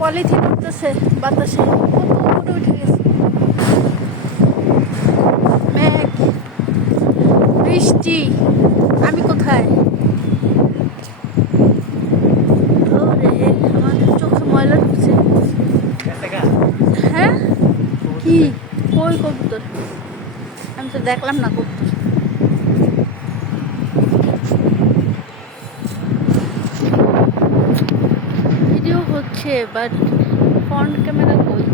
Polythene উঠতেছে বাতাসে, কত উপরে উঠে গেছে। মেঘ, বৃষ্টি, আমি কোথায়? ওরে, আমাদের চোখে ময়লা ঢুকছে। হ্যাঁ, কি? কই কবুতর? আমি তো দেখলাম না কবুতর। ভিডিও হচ্ছে বাট ফ্রন্ট ক্যামেরা কই?